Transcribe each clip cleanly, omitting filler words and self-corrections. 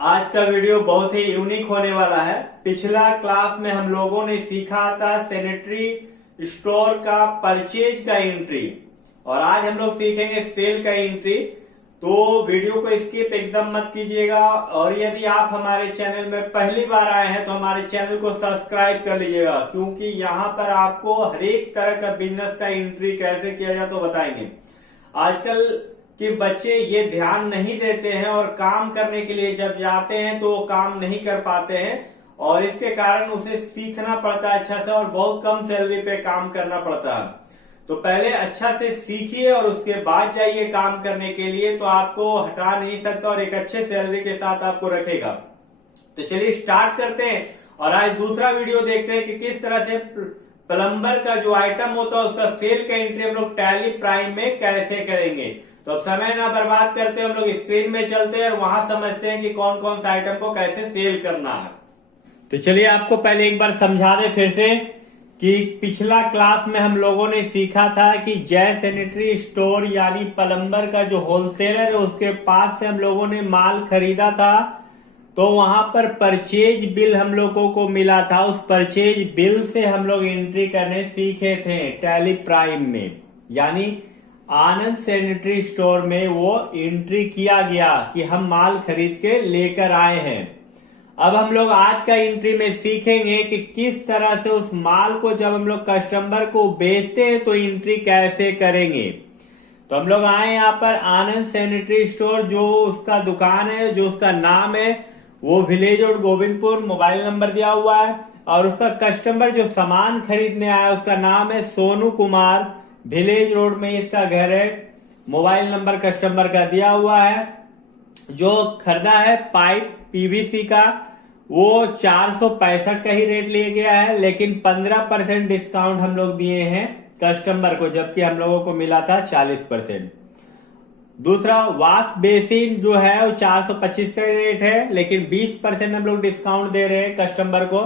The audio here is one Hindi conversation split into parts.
आज का वीडियो बहुत ही यूनिक होने वाला है। पिछला क्लास में हम लोगों ने सीखा था सैनिटरी स्टोर का परचेज का एंट्री और आज हम लोग सीखेंगे सेल का एंट्री। तो वीडियो को स्किप एकदम मत कीजिएगा और यदि आप हमारे चैनल में पहली बार आए हैं तो हमारे चैनल को सब्सक्राइब कर लीजिएगा, क्योंकि यहाँ पर आपको हर एक तरह का बिजनेस का एंट्री कैसे किया जाए तो बताएंगे। आजकल कि बच्चे ये ध्यान नहीं देते हैं और काम करने के लिए जब जाते हैं तो वो काम नहीं कर पाते हैं और इसके कारण उसे सीखना पड़ता है अच्छा से और बहुत कम सैलरी पे काम करना पड़ता है। तो पहले अच्छा से सीखिए और उसके बाद जाइए काम करने के लिए, तो आपको हटा नहीं सकता और एक अच्छे सैलरी के साथ आपको रखेगा। तो चलिए स्टार्ट करते हैं और आज दूसरा वीडियो देखते हैं कि किस तरह से प्लम्बर का जो आइटम होता है उसका सेल का एंट्री हम लोग टैली प्राइम में कैसे करेंगे। तो अब समय ना बर्बाद करते हम लोग स्क्रीन में चलते हैं और वहां समझते हैं कि कौन कौन सा आइटम को कैसे सेल करना है। तो चलिए आपको पहले एक बार समझा दे फिर से कि पिछला क्लास में हम लोगों ने सीखा था कि जय सैनिटरी स्टोर यानी प्लम्बर का जो होलसेलर है उसके पास से हम लोगों ने माल खरीदा था। तो वहां पर परचेज बिल हम लोगों को मिला था, उस परचेज बिल से हम लोग एंट्री करने सीखे थे टैली प्राइम में, यानी आनंद सैनिटरी स्टोर में वो एंट्री किया गया कि हम माल खरीद के लेकर आए हैं। अब हम लोग आज का एंट्री में सीखेंगे कि किस तरह से उस माल को जब हम लोग कस्टमर को बेचते हैं तो एंट्री कैसे करेंगे। तो हम लोग आए यहाँ पर आनंद सैनिटरी स्टोर, जो उसका दुकान है, जो उसका नाम है वो village road Govindpur, mobile number दिया हुआ है और उसका कस्टमर जो सामान खरीदने आया उसका नाम है सोनू कुमार, विलेज रोड में इसका घर है, मोबाइल नंबर कस्टमर का दिया हुआ है। जो खरीदा है पाइप पीवीसी का वो 465 का ही रेट लिया गया है, लेकिन 15% डिस्काउंट हम लोग दिए हैं कस्टमर को, जबकि हम लोगों को मिला था 40%। दूसरा वॉश बेसिन जो है वो 425 का रेट है, लेकिन 20% हम लोग डिस्काउंट दे रहे हैं कस्टमर को,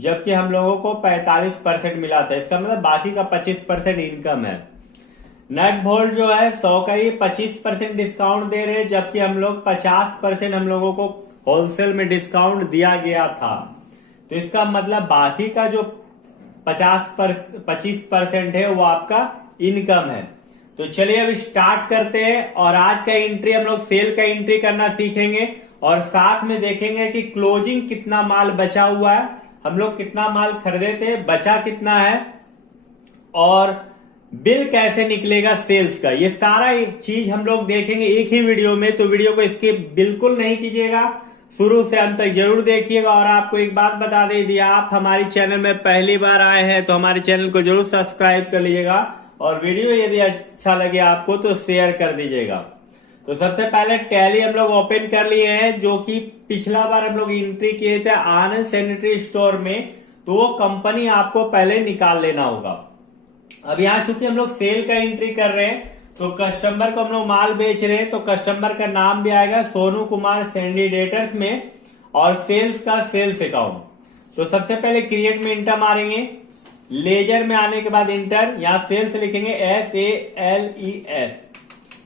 जबकि हम लोगों को 45% मिला था। इसका मतलब बाकी का 25% इनकम है। नट बोल्ट जो है 100 का ही 25% डिस्काउंट दे रहे हैं, जबकि हम लोग 50% हम लोगों को होलसेल में डिस्काउंट दिया गया था। तो इसका मतलब बाकी का जो 25% है वो आपका इनकम है। तो चलिए अब स्टार्ट करते हैं और आज का एंट्री हम लोग सेल का एंट्री करना सीखेंगे और साथ में देखेंगे कि क्लोजिंग कितना माल बचा हुआ है, हम लोग कितना माल खरीदे थे, बचा कितना है और बिल कैसे निकलेगा सेल्स का। ये सारा चीज हम लोग देखेंगे एक ही वीडियो में, तो वीडियो को स्किप बिल्कुल नहीं कीजिएगा, शुरू से अंत तक जरूर देखिएगा। और आपको एक बात बता दे, यदि आप हमारे चैनल में पहली बार आए हैं तो हमारे चैनल को जरूर सब्सक्राइब कर लीजिएगा और वीडियो यदि अच्छा लगे आपको तो शेयर कर दीजिएगा। तो सबसे पहले टैली हम लोग ओपन कर लिए हैं, जो कि पिछला बार हम लोग एंट्री किए थे आनंद सैनिटरी स्टोर में, तो वो कंपनी आपको पहले निकाल लेना होगा। अब यहाँ चूंकि हम लोग सेल का एंट्री कर रहे हैं तो कस्टमर को हम लोग माल बेच रहे हैं, तो कस्टमर का नाम भी आएगा सोनू कुमार सैंडिडेटर्स में और सेल्स का सेल्स अकाउंट। तो सबसे पहले क्रिएट में इंटर मारेंगे, लेजर में आने के बाद इंटर, यहाँ सेल्स लिखेंगे SALES,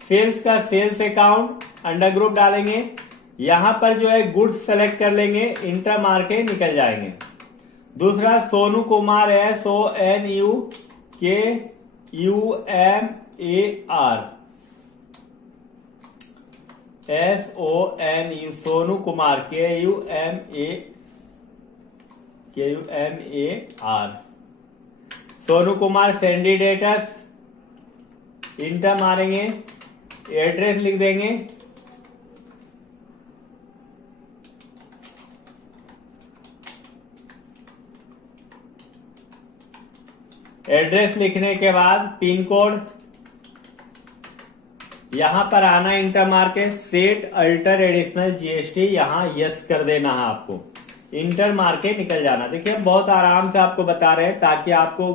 सेल्स का सेल्स अकाउंट, अंडर ग्रुप डालेंगे, यहाँ पर जो है गुड्स सेलेक्ट कर लेंगे, इंटर मार के निकल जाएंगे। दूसरा Sonu Kumar SONUKUMAR, SONU Sonu Kumar KUMAR, Sonu Kumar सैंडिडेटर्स, इंटर मारेंगे, एड्रेस लिख देंगे, एड्रेस लिखने के बाद पिन कोड, यहां पर आना, इंटर मार के सेट अल्टर एडिशनल GST यहां यस कर देना है आपको, इंटर मार के निकल जाना। देखिए बहुत आराम से आपको बता रहे हैं ताकि आपको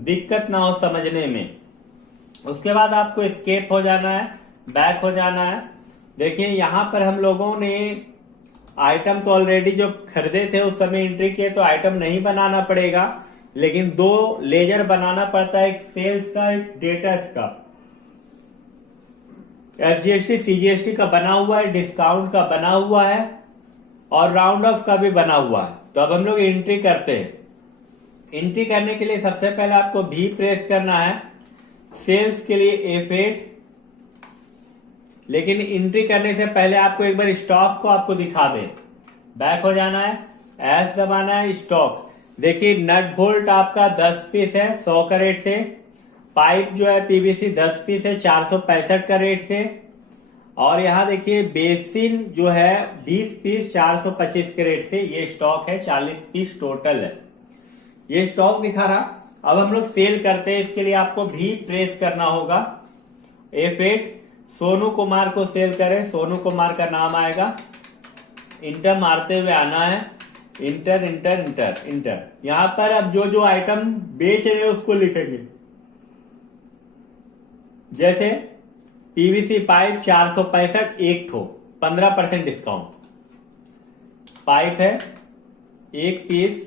दिक्कत ना हो समझने में। उसके बाद आपको एस्केप हो जाना है, बैक हो जाना है। देखिए यहाँ पर हम लोगों ने आइटम तो ऑलरेडी जो खरीदे थे उस समय एंट्री किए, तो आइटम नहीं बनाना पड़ेगा, लेकिन दो लेजर बनाना पड़ता है, एक सेल्स का एक डेटर्स का। FGST CGST का बना हुआ है, डिस्काउंट का बना हुआ है, और राउंड ऑफ का भी बना हुआ है। तो अब हम लोग एंट्री करते हैं। एंट्री करने के लिए सबसे पहले आपको भी प्रेस करना है, सेल्स के लिए F8। लेकिन एंट्री करने से पहले आपको एक बार स्टॉक को आपको दिखा दे। बैक हो जाना है, S दबाना है, स्टॉक। देखिए नट बोल्ट आपका 10 पीस है 100 का रेट से। पाइप जो है PVC 10 पीस है 465 का रेट से। और यहां देखिए बेसिन जो है 20 पीस 425 के रेट से। ये स्टॉक है, 40 पीस टोटल है, ये स्टॉक दिखा रहा। अब हम लोग सेल करते हैं, इसके लिए आपको भी प्रेस करना होगा, F8। सोनू कुमार को सेल करें, सोनू कुमार का नाम आएगा, इंटर मारते हुए आना है, इंटर इंटर इंटर इंटर। यहां पर अब जो जो आइटम बेच रहे हैं उसको लिखेंगे। जैसे PVC पाइप 465 एक ठो 15% डिस्काउंट। पाइप है एक पीस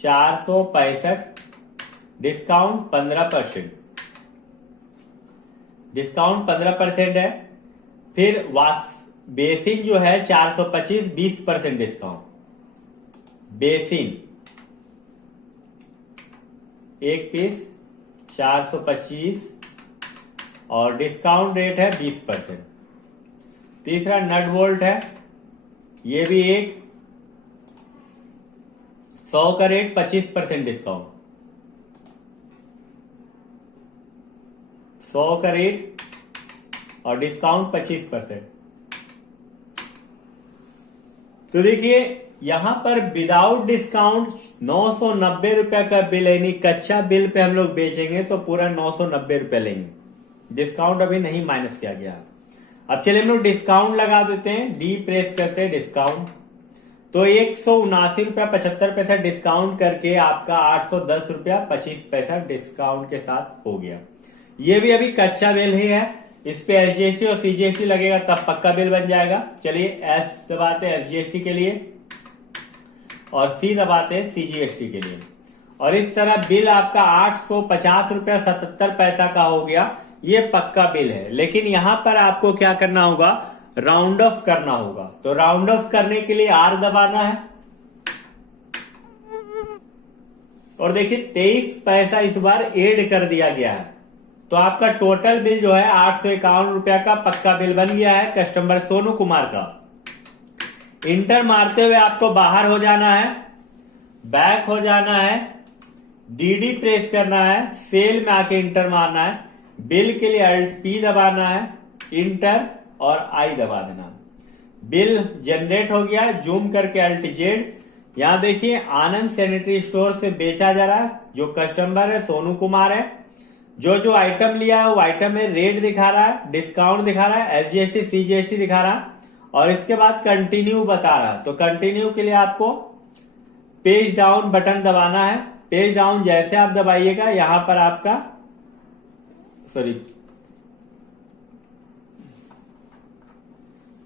465, डिस्काउंट 15%, डिस्काउंट 15% है। फिर बेसिन जो है 425 20% डिस्काउंट। बेसिन एक पीस 425 और डिस्काउंट रेट है 20%। तीसरा नट बोल्ट है, ये भी एक 100 का रेट 25% डिस्काउंट, 100 का रेट और डिस्काउंट 25%। तो देखिए यहां पर विदाउट डिस्काउंट 990 रुपए का बिल, यानी कच्चा बिल पे हम लोग बेचेंगे तो पूरा 990 रुपए लेंगे। डिस्काउंट अभी नहीं माइनस किया गया। अब चलिए हम लोग डिस्काउंट लगा देते हैं, डी प्रेस करते हैं डिस्काउंट। तो 179 रुपया 75 पैसा डिस्काउंट करके आपका 810 रुपया 25 पैसा डिस्काउंट के साथ हो गया। ये भी अभी कच्चा बिल ही है, इस पे SGST और CGST लगेगा तब पक्का बिल बन जाएगा। चलिए S दबाते हैं SGST के लिए और C दबाते हैं CGST के लिए। और इस तरह बिल आपका 850 रुपया 77 पैसा का हो गया। ये पक्का बिल है। लेकिन यहां पर आपको क्या करना होगा, राउंड ऑफ करना होगा। तो राउंड ऑफ करने के लिए R दबाना है और देखिए 23 पैसा इस बार ऐड कर दिया गया है। तो आपका टोटल बिल जो है 851 रुपया का पक्का बिल बन गया है कस्टमर सोनू कुमार का। इंटर मारते हुए आपको बाहर हो जाना है, बैक हो जाना है, DD प्रेस करना है, सेल में आके इंटर मारना है, बिल के लिए Alt P दबाना है, इंटर और I दबा देना। बिल जनरेट हो गया, जूम करके Alt Z। यहां देखिए आनंद सैनिटरी स्टोर से बेचा जा रहा है, जो कस्टमर है सोनू कुमार है। जो जो आइटम लिया है वो आइटम में रेट दिखा रहा है, डिस्काउंट दिखा रहा है, SGST CGST दिखा रहा है और इसके बाद कंटिन्यू बता रहा है। तो कंटिन्यू के लिए आपको पेज डाउन बटन दबाना है। पेज डाउन जैसे आप दबाइएगा यहां पर आपका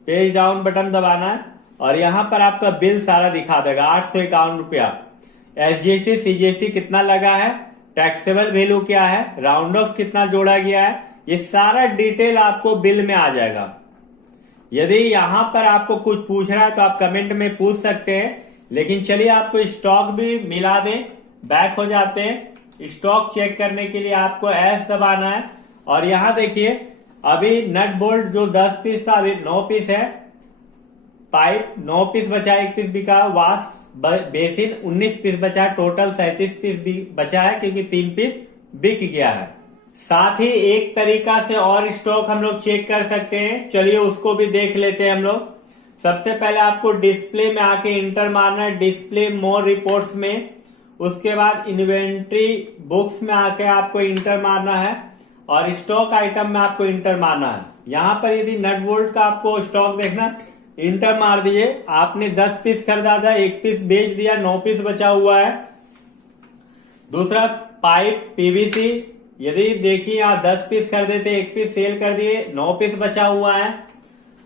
पेज डाउन बटन दबाना है और यहां पर आपका बिल सारा दिखा देगा। 851 रुपया, SGST CGST कितना लगा है, टैक्सेबल वैल्यू क्या है, राउंड ऑफ कितना जोड़ा गया है, ये सारा डिटेल आपको बिल में आ जाएगा। यदि यहां पर आपको कुछ पूछना है तो आप कमेंट में पूछ सकते हैं। लेकिन चलिए आपको स्टॉक भी मिला दें, बैक हो जाते हैं। स्टॉक चेक करने के लिए आपको S दबाना है और यहां देखिए अभी नट बोल्ट जो 10 पीस था अभी 9 पीस है, पाइप 9 पीस बचा, 1 पीस बिका, वाश बेसिन 19 पीस बचा, टोटल 37 पीस बचा है क्योंकि 3 पीस बिक गया है। साथ ही एक तरीका से और स्टॉक हम लोग चेक कर सकते हैं, चलिए उसको भी देख लेते हैं हम लोग। सबसे पहले आपको डिस्प्ले में आके इंटर मारना है, डिस्प्ले मोर रिपोर्ट्स में। उसके बाद इन्वेंट्री बुक्स में आके आपको इंटर मारना है और स्टॉक आइटम में आपको इंटर मारना है। यहां पर यदि नट बोल्ट का आपको स्टॉक देखना, इंटर मार दीजिए। आपने 10 पीस खरीदा था, 1 पीस बेच दिया, 9 पीस बचा हुआ है। दूसरा पाइप PVC, यदि देखिए यहाँ 10 पीस खरीदे थे, 1 पीस सेल कर दिए, 9 पीस बचा हुआ है।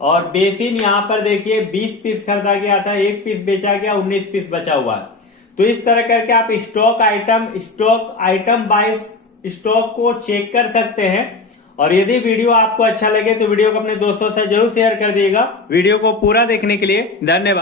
और बेसिन यहाँ पर देखिए 20 पीस खरीदा गया था, 1 पीस बेचा गया, 19 पीस बचा हुआ है। तो इस तरह करके आप स्टॉक आइटम बाय स्टॉक को चेक कर सकते हैं। और यदि वीडियो आपको अच्छा लगे तो वीडियो को अपने दोस्तों से जरूर शेयर कर दिएगा। वीडियो को पूरा देखने के लिए धन्यवाद।